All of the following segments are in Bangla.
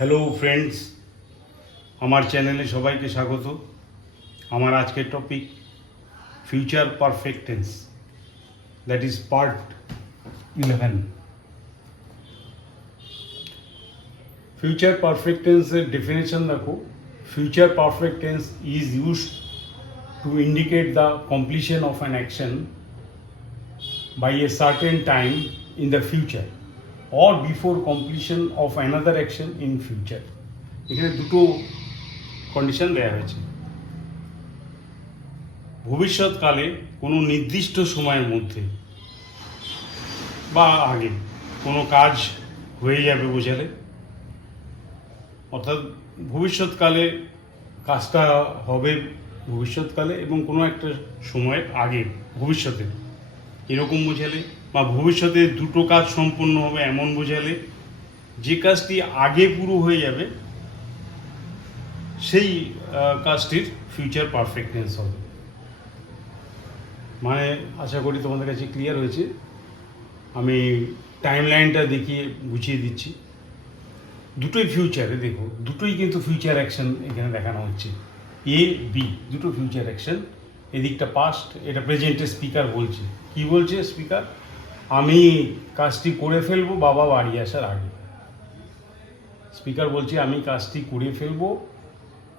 হ্যালো ফ্রেন্ডস, আমার চ্যানেলে সবাইকে স্বাগত। আমার আজকের topic future perfect tense, that is part 11। Future perfect টেন্সের ডেফিনেশন দেখো। Future perfect tense is used to indicate the completion of an action by a certain time in the future or before completion of another action in future. এখানে দুটো কন্ডিশন দেওয়া হয়েছে। ভবিষ্যৎকালে কোনো নির্দিষ্ট সময়ের মধ্যে বা আগে কোনো কাজ হয়ে যাবে বোঝালে, অর্থাৎ ভবিষ্যৎকালে কাজটা হবে ভবিষ্যৎকালে এবং কোনো একটা সময়ের আগে ভবিষ্যতে এরকম বোঝালে, বা ভবিষ্যতে দুটো কাজ সম্পন্ন হবে এমন বোঝালে, যে কাজটি আগে পুরো হয়ে যাবে সেই কাজটির ফিউচার পারফেক্ট টেন্স হবে। মানে আশা করি তোমাদের কাছে ক্লিয়ার হয়েছে। আমি টাইম লাইনটা দেখিয়ে বুঝিয়ে দিচ্ছি। দুটোই ফিউচারে, দেখো দুটোই কিন্তু ফিউচার অ্যাকশন এখানে দেখানো হচ্ছে। এ বি দুটো ফিউচার অ্যাকশন। এদিকটা পাস্ট, এটা প্রেজেন্টে স্পিকার বলছে। কি বলছে স্পিকার? আমি কাজটি করে ফেলবো বাবা বাড়ি আসার আগে। স্পিকার বলছে আমি কাজটি করে ফেলবো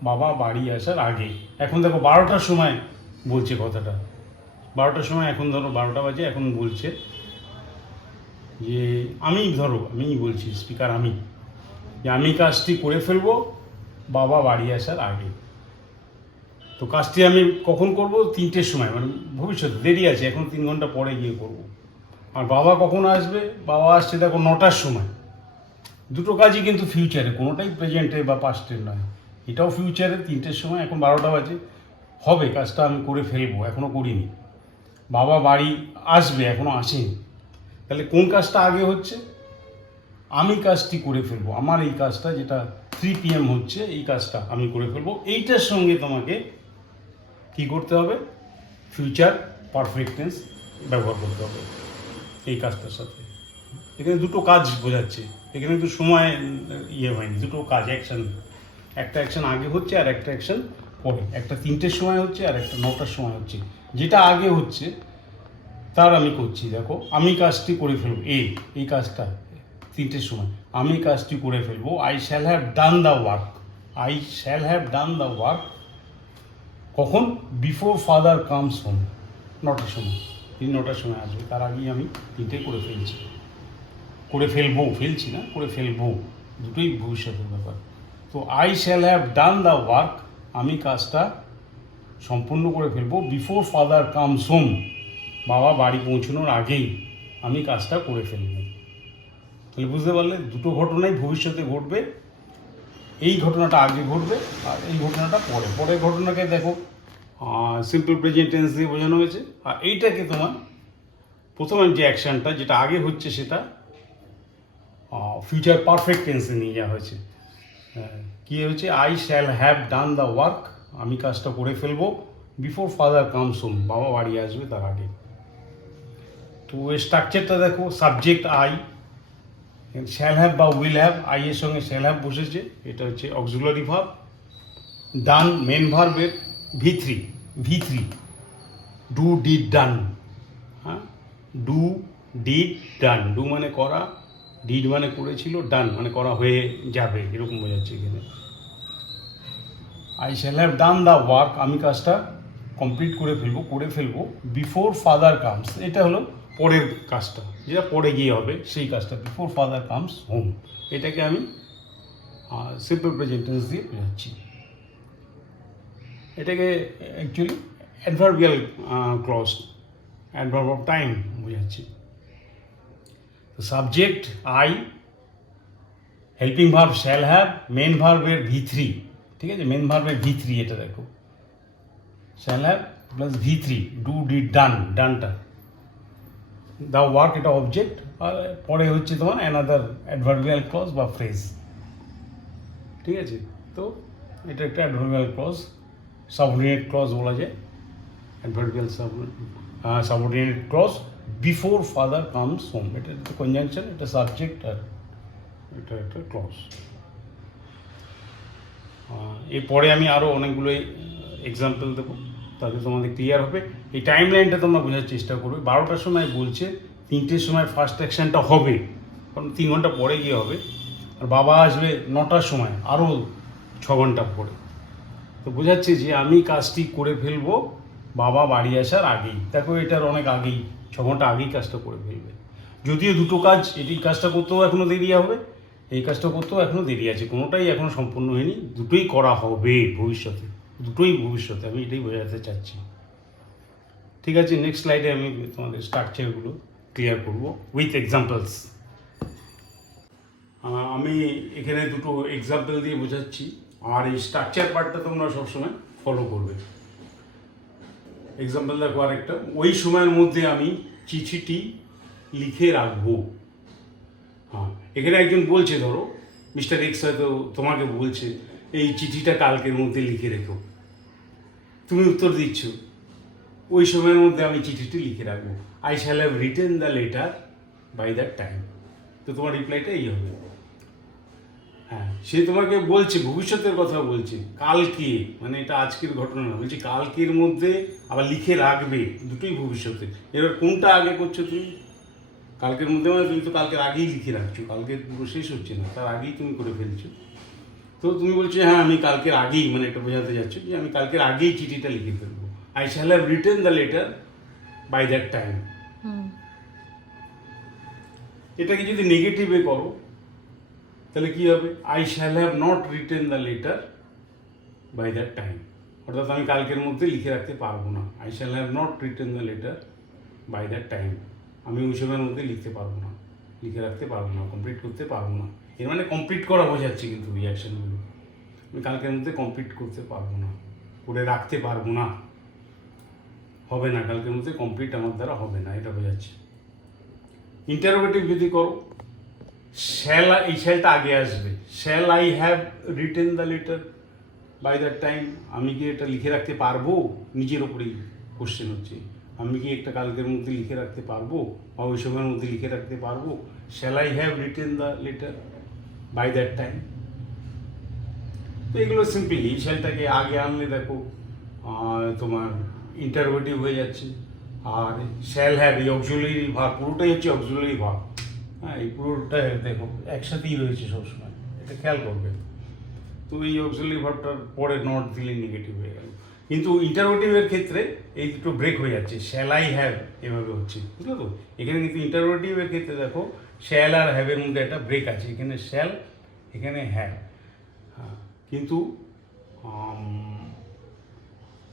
বাবা বাড়ি আসার আগে। এখন দেখো 12টার সময় বলছে কথাটা। 12টার সময়, এখন ধরো 12টা বাজে, এখন বলছে যে আমি বলছি স্পিকার যে আমি কাজটি করে ফেলবো বাবা বাড়ি আসার আগে। তো কাজটি আমি কখন করব? 3টের সময়, মানে ভবিষ্যতে দেরি আছে, এখন 3 ঘন্টা পরে গিয়ে করব। আর বাবা কখন আসবে? বাবা আসছে দেখো 9টার সময়। দুটো কাজই কিন্তু ফিউচারে, কোনোটাই প্রেজেন্টে বা পাস্টের নয়। এটাও ফিউচারে 3টের সময়, এখন 12টা বাজে, হবে কাজটা আমি করে ফেলবো, এখনও করিনি। বাবা বাড়ি আসবে, এখনও আসেনি। তাহলে কোন কাজটা আগে হচ্ছে? আমি কাজটি করে ফেলবো, আমার এই কাজটা যেটা 3 PM হচ্ছে, এই কাজটা আমি করে ফেলবো। এইটার সঙ্গে তোমাকে কি করতে হবে? ফিউচার পারফেক্ট টেন্স ব্যবহার করতে হবে এই কাজটার সাথে। এখানে দুটো কাজ বোঝাচ্ছে, এখানে কিন্তু সময় হয়নি, দুটো কাজ অ্যাকশন। একটা অ্যাকশন আগে হচ্ছে আর একটা অ্যাকশন পরে। একটা 3টের সময় হচ্ছে আর একটা 9টার সময় হচ্ছে। যেটা আগে হচ্ছে তার আমি করছি। দেখো আমি কাজটি করে ফেলবো, এই কাজটা 3টের সময় আমি কাজটি করে ফেলবো। I shall have done the work. I shall have done the work কখন? বিফোর ফাদার কামস হোম, 9টার সময়। 9টার সময় আসবে, তার আগেই আমি 3টে করে ফেলছি। করে ফেলবো, ফেলছি না, করে ফেলবো, দুটোই ভবিষ্যতের ব্যাপার। তো I shall have done the work, আমি কাজটা সম্পূর্ণ করে ফেলবো। বিফোর ফাদার কামস হোম, বাবা বাড়ি পৌঁছানোর আগেই আমি কাজটা করে ফেলবো। তাহলে বুঝতে পারলে দুটো ঘটনাই ভবিষ্যতে ঘটবে। এই ঘটনাটা আগে ঘটবে আর এই ঘটনাটা পরে। পরের ঘটনাকে দেখো সিম্পল প্রেজেন্ট টেন্স দিয়ে বোঝানো হয়েছে, আর এইটাকে তোমার প্রথমের যে অ্যাকশানটা যেটা আগে হচ্ছে সেটা ফিউচার পারফেক্ট টেন্সে নিয়ে যাওয়া হয়েছে। কী হয়েছে? I shall have done the work, আমি কাজটা করে ফেলবো বিফোর ফাদার কামস হোম, বাবা বাড়ি আসবে তার আগে। তো এই স্ট্রাকচারটা দেখো, সাবজেক্ট আই, শ্যাল হ্যাভ বা উইল হ্যাভ, আই এর সঙ্গে শ্যাল হ্যাভ বসেছে, এটা হচ্ছে অক্সিলারি ভার্ব। ডান মেন ভার্বের V3 ডু ডিড ডান। হ্যাঁ, ডু ডিড ডান। ডু মানে করা, ডিড মানে করেছিল, ডান মানে করা হয়ে যাবে, এরকম বোঝাচ্ছে এখানে। I shall have done the work, আমি কাজটা কমপ্লিট করে ফেলবো বিফোর ফাদার কামস, এটা হলো পরের কাজটা, যেটা পরে গিয়ে হবে সেই কাজটা, বিফোর ফাদার কামস হোম। এটাকে আমি সিম্পল প্রেজেন্ট টেন্স দিয়ে বোঝাচ্ছি। এটাকে actually adverbial clause, adverb of time বোঝাচ্ছি। Subject I, helping verb shall have, main ভার্বের V3, ঠিক আছে, মেন ভার্বের V3, এটা দেখো shall have plus V3 do did done, ডানটা, দ্য ওয়ার্ক এটা অবজেক্ট, আর পরে হচ্ছে তোমার অ্যানাদার অ্যাডভার্বিয়াল ক্লজ বা ফ্রেজ, ঠিক আছে। তো এটা একটা অ্যাডভার্বিয়াল ক্লজ, সাবঅর্ডিনেট ক্লজ বলা যায়, adverbial subordinate clause before father comes home. এটা একটা কনজাংশন, এটা সাবজেক্ট আর এটা একটা ক্লজ। এরপরে আমি আরও অনেকগুলো এক্সাম্পল দেবো, তাতে তোমাদের ক্লিয়ার হবে। এই টাইম লাইনটা তোমরা বোঝার চেষ্টা করবে। 12টার সময় বলছে, 3টের সময় ফার্স্ট অ্যাকশানটা হবে, কারণ 3 ঘন্টা পরে গিয়ে হবে। আর বাবা আসবে 9টার সময়, আরও 6 ঘন্টা পরে। তো বোঝাচ্ছে যে আমি কাজটি করে ফেলবো বাবা বাড়ি আসার আগেই। দেখো এটার অনেক আগেই, 6 ঘন্টা আগেই কাজটা করে ফেলবে। যদিও দুটো কাজ, এটি কাজটা করতেও এখনও দেরি হবে, এই কাজটা করতেও এখনও দেরি আছে, কোনোটাই এখনও সম্পূর্ণ হয়নি, দুটোই করা হবে ভবিষ্যতে, দুটোই ভবিষ্যতে, আমি এটাই বোঝাতে চাচ্ছি। ঠিক আছে, নেক্সট স্লাইডে আমি তোমাদের স্ট্রাকচারগুলো ক্লিয়ার করব উইথ এক্সাম্পলস। আমি এখানে দুটো এক্সাম্পল দিয়ে বোঝাচ্ছি, আর এই স্ট্রাকচার পার্টটা তোমরা সবসময় ফলো করবে। এক্সাম্পল দেখো আরেকটা, ওই সময়ের মধ্যে আমি চিঠিটি লিখে রাখবো। হ্যাঁ, এখানে একজন বলছে, ধরো মিস্টার এক্স হয়তো তোমাকে বলছে এই চিঠিটা কালকের মধ্যে লিখে রেখো। তুমি উত্তর দিচ্ছ, ওই সময়ের মধ্যে আমি চিঠিটি লিখে রাখবো, I shall have written the letter by that time. তো তোমার রিপ্লাইটা এই হবে। হ্যাঁ, সে তোমাকে বলছে, ভবিষ্যতের কথা বলছে, কালকে, মানে এটা আজকের ঘটনা না, বলছে কালকের মধ্যে আবার লিখে রাখবে, দুটোই ভবিষ্যতে। এবার কোনটা আগে করছো তুমি? কালকের মধ্যে মানে তুমি তো কালকের আগেই লিখে রাখছো, কালকের পুরো শেষ হচ্ছে না, তার আগেই তুমি করে ফেলছো। তো তুমি বলছো হ্যাঁ আমি কালকের আগেই, মানে এটা বোঝাতে যাচ্ছ যে আমি কালকের আগেই চিঠিটা লিখে ফেলবো, I shall have written the letter by that time. এটাকে যদি নেগেটিভে করো তাহলে কি হবে? I shall have not written the letter by that time. অর্থাৎ আমি কালকের মধ্যে লিখে রাখতে পারবো না, I shall have not written the letter by that time. আমি ওই সময়ের মধ্যে লিখতে পারবো না, লিখে রাখতে পারবো না, কমপ্লিট করতে পারবো না। এর মানে কমপ্লিট করা বোঝাচ্ছে কিন্তু রিয়াকশানগুলো। আমি কালকের মধ্যে কমপ্লিট করতে পারবো না, করে রাখতে পারবো না, হবে না, কালকের মধ্যে কমপ্লিট আমার দ্বারা হবে না, এটা বোঝাচ্ছে। ইন্টারোগেটিভ যদি করো, শ্যাল, এই শ্যালটা আগে আসবে, shall I have written the letter by that time. আমি কি এটা লিখে রাখতে পারবো? নিজের ওপরেই কোশ্চেন হচ্ছে, আমি কি একটা কালকের মধ্যে লিখে রাখতে পারবো বা ওই সময়ের মধ্যে লিখে রাখতে পারবো? Shall I have written the letter by that time. তো এগুলো সিম্পলি, এই শ্যালটাকে আগে আনলে দেখো তোমার ইন্টারোগেটিভ হয়ে যাচ্ছে। আর শ্যাল হ্যাভ, এই অক্সিলারি ভার্ব, পুরোটাই হচ্ছে অক্সিলারি ভার্ব। হ্যাঁ, এই পুরোটা দেখো একসাথেই রয়েছে সবসময়, এটা খেয়াল করবে। তো এই অক্সিলারি ভার্বটার পরে নট দিলে নেগেটিভ হয়ে গেল। কিন্তু ইন্টারোগেটিভের ক্ষেত্রে এই দুটো ব্রেক হয়ে যাচ্ছে, শ্যাল আই হ্যাভ এভাবে হচ্ছে, বুঝলো তো? এখানে কিন্তু ইন্টারোগেটিভের ক্ষেত্রে দেখো শ্যাল আর হ্যাভের মধ্যে একটা ব্রেক আছে, এখানে শ্যাল, এখানে হ্যাভ। হ্যাঁ, কিন্তু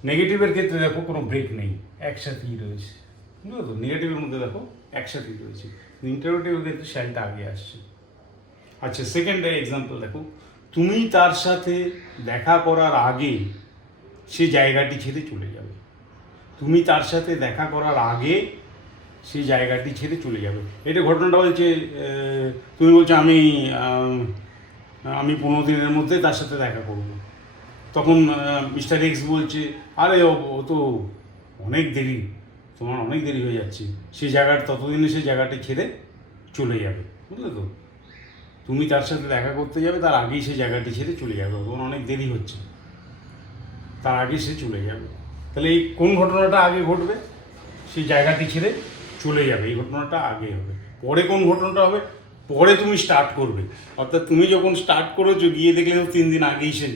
নেগেটিভের ক্ষেত্রে দেখো কোনো ব্রেক নেই, একসাথেই রয়েছে, বুঝলো তো? নেগেটিভের মধ্যে দেখো একসাথেই রয়েছে, ইন্টারোগেটিভের ক্ষেত্রে শ্যালটা আগে আসছে। আচ্ছা, সেকেন্ড এক্সাম্পল দেখো, তুমি তার সাথে দেখা করার আগে সে জায়গাটি ছেড়ে চলে যাবে। তুমি তার সাথে দেখা করার আগে সে জায়গাটি ছেড়ে চলে যাবে। এটা ঘটনাটা বলছে, তুমি বলছো আমি 15 দিনের মধ্যে তার সাথে দেখা করবো। তখন মিস্টার এক্স বলছে, আরে ও তো অনেক দেরি, তোমার অনেক দেরি হয়ে যাচ্ছে, সে জায়গাটা ততদিনে সে জায়গাটি ছেড়ে চলে যাবে, বুঝলে তো? তুমি তার সাথে দেখা করতে যাবে, তার আগেই সে জায়গাটি ছেড়ে চলে যাবে, তখন অনেক দেরি হচ্ছে, তার আগে সে চলে যাবে। তাহলে এই কোন ঘটনাটা আগে ঘটবে? সেই জায়গাটি ছেড়ে চলে যাবে, এই ঘটনাটা আগে হবে। পরে কোন ঘটনাটা হবে? পরে তুমি স্টার্ট করবে, অর্থাৎ তুমি যখন স্টার্ট করেছো, গিয়ে দেখলে তো 3 দিন আগেই সে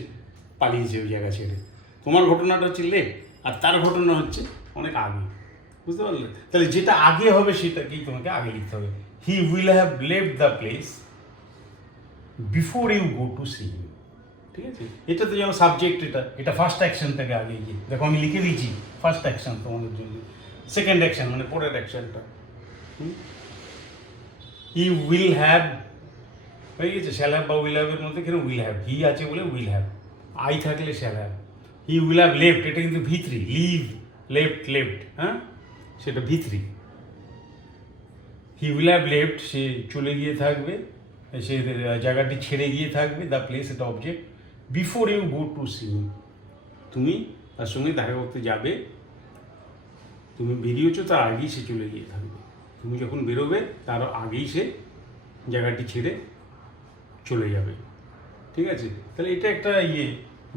পালিয়েছে ওই জায়গা ছেড়ে। তোমার ঘটনাটা হচ্ছে লেট, আর তার ঘটনা হচ্ছে অনেক আগে, বুঝতে পারলে? তাহলে যেটা আগে হবে সেটাকেই তোমাকে আগে লিখতে হবে। He will have left the place before you go to see him. ঠিক আছে, এটা তো যেমন সাবজেক্ট, এটা ফার্স্ট অ্যাকশনটাকে আগে গিয়ে দেখো, আমি লিখে দিয়েছি ফার্স্ট অ্যাকশন তোমাদের জন্য, সেকেন্ড অ্যাকশন মানে পরের অ্যাকশনটা। হি উইল হ্যাভ হয়ে গেছে, শ্যাল হ্যাভ বা উইল হ্যাভের মধ্যে এখানে উইল হ্যাভ, হি আছে বলে উইল হ্যাভ, আই থাকলে shall have. He will have left, এটা কিন্তু V3, লিভ, লেফট, লেফট, হ্যাঁ সেটা V3। He will have left, সে চলে গিয়ে থাকবে, সে জায়গাটি ছেড়ে গিয়ে থাকবে, দ্য প্লেস এটা object. Before you go to see him, তুমি তার সঙ্গে দেখা করতে যাবে, তুমি বেরিয়েছো তার আগেই সে চলে গিয়ে থাকবে, তুমি যখন বেরোবে তার আগেই সে জায়গাটি ছেড়ে চলে যাবে। ঠিক আছে, তাহলে এটা একটা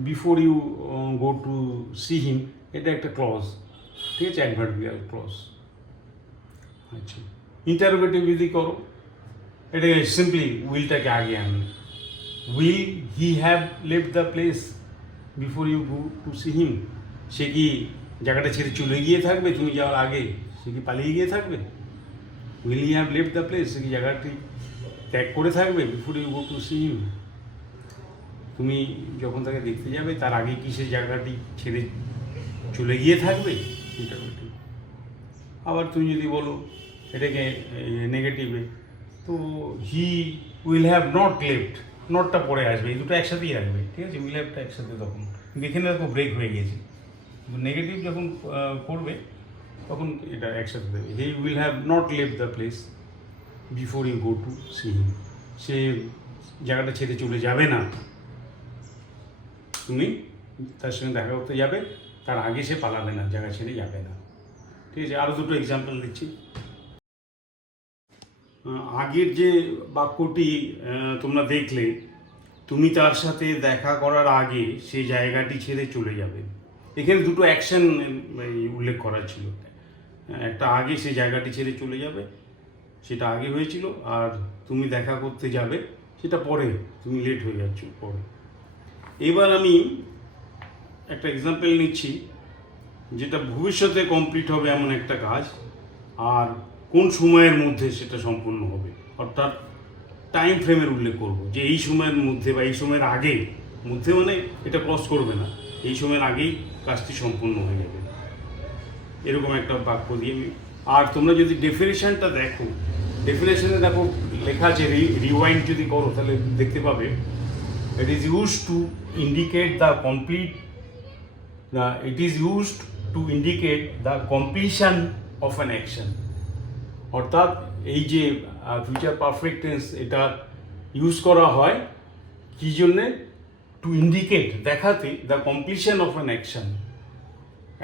before you go to see him, এটা একটা ক্লজ, ঠিক আছে, অ্যাডভার্বিয়াল ক্লজ। আচ্ছা, ইন্টারোগেটিভ যদি করো, এটাকে সিম্পলি উইলটাকে আগে আনবে। Will he have left the place before you go to see him? সে কি জায়গাটা ছেড়ে চলে গিয়ে থাকবে তুমি যাওয়ার আগে? সে কি পালিয়ে গিয়ে থাকবে? Will he have left the place, সে কি জায়গাটি ত্যাগ করে থাকবে before you go to see him? তুমি যখন তাকে দেখতে যাবে তার আগে কি সে জায়গাটি ছেড়ে চলে গিয়ে থাকবে? ইন্টারোগেটিভ। আবার তুমি যদি বলো এটাকে নেগেটিভে, তো হি উইল হ্যাভ নট লেফট, নটটা পরে আসবে, এই দুটো একসাথেই রাখবে, ঠিক আছে, উইল হ্যাভটা একসাথে তখন, কিন্তু এখানে দেখো ব্রেক হয়ে গেছে। নেগেটিভ যখন করবে তখন এটা একসাথে দেবে। He will have not left the place before you go to see him, সে জায়গাটা ছেড়ে চলে যাবে না, তুমি তার সঙ্গে দেখা করতে যাবে তার আগে সে পালাবে না, জায়গা ছেড়ে যাবে না, ঠিক আছে। আরও দুটো এক্সাম্পল দিচ্ছি। আগের যে বাক্যটি তোমরা দেখলে, তুমি তার সাথে দেখা করার আগে সে জায়গাটি ছেড়ে চলে যাবে, এখানে দুটো অ্যাকশন উল্লেখ করা ছিল। একটা আগে সে জায়গাটি ছেড়ে চলে যাবে, সেটা আগে হয়েছিল, আর তুমি দেখা করতে যাবে সেটা পরে, তুমি লেট হয়ে যাচ্ছ পরে। এবার আমি একটা এক্সাম্পল নিচ্ছি যেটা ভবিষ্যতে কমপ্লিট হবে এমন একটা কাজ, আর কোন সময়ের মধ্যে সেটা সম্পূর্ণ হবে, অর্থাৎ টাইম ফ্রেমের উল্লেখ করব, যে এই সময়ের মধ্যে বা এই সময়ের আগে, মধ্যে মানে এটা ক্রস করবে না, এই সময়ের আগেই কাজটি সম্পূর্ণ হয়ে যাবে, এরকম একটা বাক্য দিয়ে। আর তোমরা যদি ডেফিনেশনটা দেখো, ডেফিনেশনে দেখো লেখা আছে, রিওয়াইন্ড যদি করো তাহলে দেখতে পাবে, it is used to indicate the completion of an action, অর্থাৎ এই যে ফিউচার পারফেক্ট টেন্স এটা ইউজ করা হয় কি জন্যে? টু ইন্ডিকেট, দেখাতে, the completion of an action,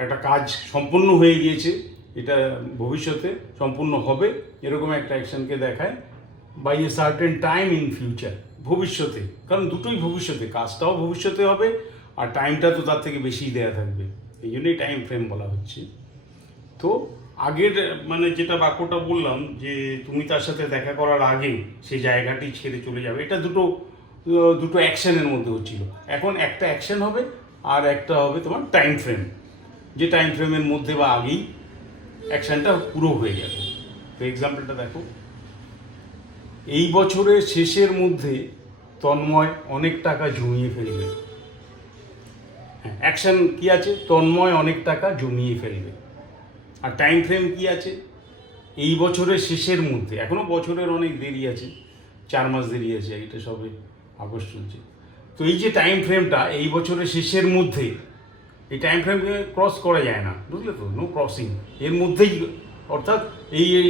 একটা কাজ সম্পূর্ণ হয়ে গিয়েছে, এটা ভবিষ্যতে সম্পূর্ণ হবে, এরকম একটা অ্যাকশনকে দেখায়, by a certain time in future, ভবিষ্যতে, কারণ দুটোই ভবিষ্যতে, কাজটাও ভবিষ্যতে হবে আর টাইমটা তো তার থেকে বেশিই দেওয়া থাকবে, এই জন্যই টাইম ফ্রেম বলা হচ্ছে। তো আগের মানে যেটা বাক্যটা বললাম যে তুমি তার সাথে দেখা করার আগে সেই জায়গাটি ছেড়ে চলে যাবে, এটা দুটো অ্যাকশনের মধ্যে হচ্ছিল। এখন একটা অ্যাকশন হবে আর একটা হবে তোমার টাইম ফ্রেম, যে টাইম ফ্রেমের মধ্যে বা আগেই অ্যাকশনটা পুরো হয়ে যাবে। তো এক্সাম্পলটা দেখো, এই বছরের শেষের মধ্যে তন্ময় অনেক টাকা জমিয়ে ফেলবে। অ্যাকশন কি আছে? তন্ময় অনেক টাকা জমিয়ে ফেলবে। আর টাইম ফ্রেম কি আছে? এই বছরের শেষের মধ্যে, এখনও বছরের অনেক দেরি আছে, 4 মাস দেরি আছে, এটা সবে আগস্ট চলছে। তো এই যে টাইম ফ্রেমটা এই বছরের শেষের মধ্যে, এই টাইম ফ্রেমকে ক্রস করা যায় না, বুঝলে তো, নো ক্রসিং, এর মধ্যেই, অর্থাৎ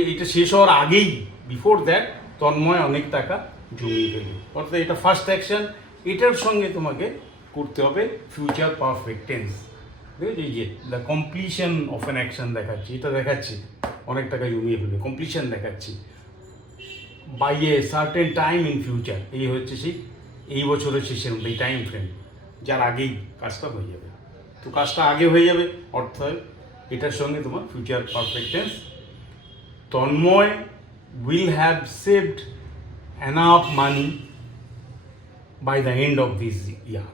এইটা শেষ হওয়ার আগেই, বিফোর দ্যাট তন্ময় অনেক টাকা জমিয়ে ফেলবে, অর্থাৎ এটা ফার্স্ট অ্যাকশন, এটার সঙ্গে তোমাকে করতে হবে ফিউচার পারফেক্ট টেন্স, ঠিক আছে। এই যে the completion of an action দেখাচ্ছি, এটা দেখাচ্ছি অনেক টাকা জমিয়ে ফেলবে, কমপ্লিশন দেখাচ্ছি, by a certain time in future, এই হচ্ছে সেই এই বছরের শেষের মধ্যে, এই টাইম ফ্রেম যার আগেই কাজটা হয়ে যাবে। তো কাজটা আগে হয়ে যাবে, অর্থাৎ এটার সঙ্গে তোমার future perfect tense, Tanmay will have saved enough money by the end of this year,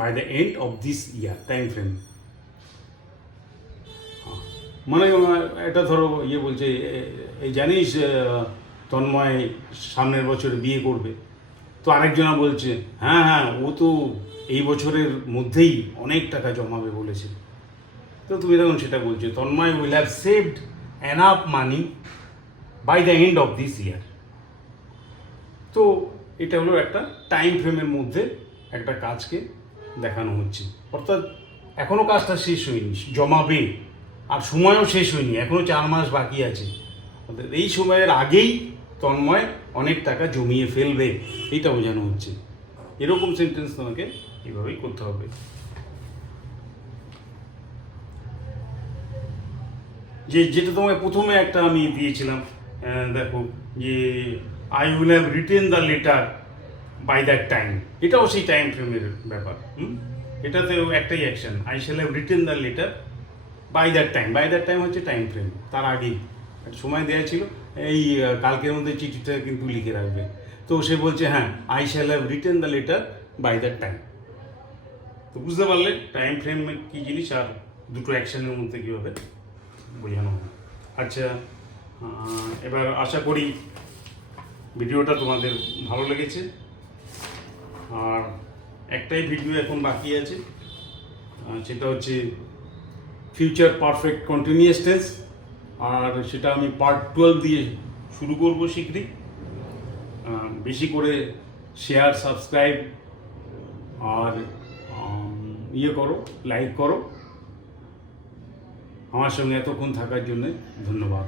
by the end of this year, time frame, মানে এটা ধরো বলছে, এই জানিস তন্ময় সামনের বছর বিয়ে করবে, তো আরেকজনা বলছে হ্যাঁ হ্যাঁ, ও তো এই বছরের মধ্যেই অনেক টাকা জমাবে বলেছে। তো তুমি তখন সেটা বলছো, Tanmay will have saved enough money by the end of this year. তো এটা হলো একটা টাইম ফ্রেমের মধ্যে একটা কাজকে দেখানো হচ্ছে, অর্থাৎ এখনও কাজটা শেষ হয়নি, জমাবে, আর সময়ও শেষ হয়নি, এখনও 4 মাস বাকি আছে, অর্থাৎ এই সময়ের আগেই তন্ময় অনেক টাকা জমিয়ে ফেলবে, এইটা বোঝানো হচ্ছে। এরকম সেন্টেন্স তোমাকে এইভাবেই করতে হবে। যেটা তোমাকে প্রথমে একটা আমি দিয়েছিলাম, দেখো যে I will have written the letter by that time, এটাও সেই টাইম ফ্রেমের ব্যাপার। এটাতেও একটাই action, I shall have written the letter by that time. By that time হচ্ছে টাইম ফ্রেম, তার আগেই একটা সময় দেওয়া ছিল, এই কালকের মধ্যে চিঠিটা কিন্তু লিখে রাখবে। তো সে বলছে হ্যাঁ, I shall have written the letter by that time. তো বুঝতে পারলে টাইম ফ্রেম কী জিনিস আর দুটো অ্যাকশনের মধ্যে কীভাবে বোঝানো হয়। আচ্ছা, এবার আশা করি ভিডিওটা তোমাদের ভালো লেগেছে। আর একটাই ভিডিও এখন বাকি আছে, সেটা হচ্ছে ফিউচার পারফেক্ট কন্টিনিউয়াস টেন্স, আর সেটা আমি পার্ট 12 দিয়ে শুরু করব শীঘ্রই। বেশি করে শেয়ার, সাবস্ক্রাইব আর ইয়ে করো, লাইক করো। আমার সঙ্গে এতক্ষণ থাকার জন্য ধন্যবাদ।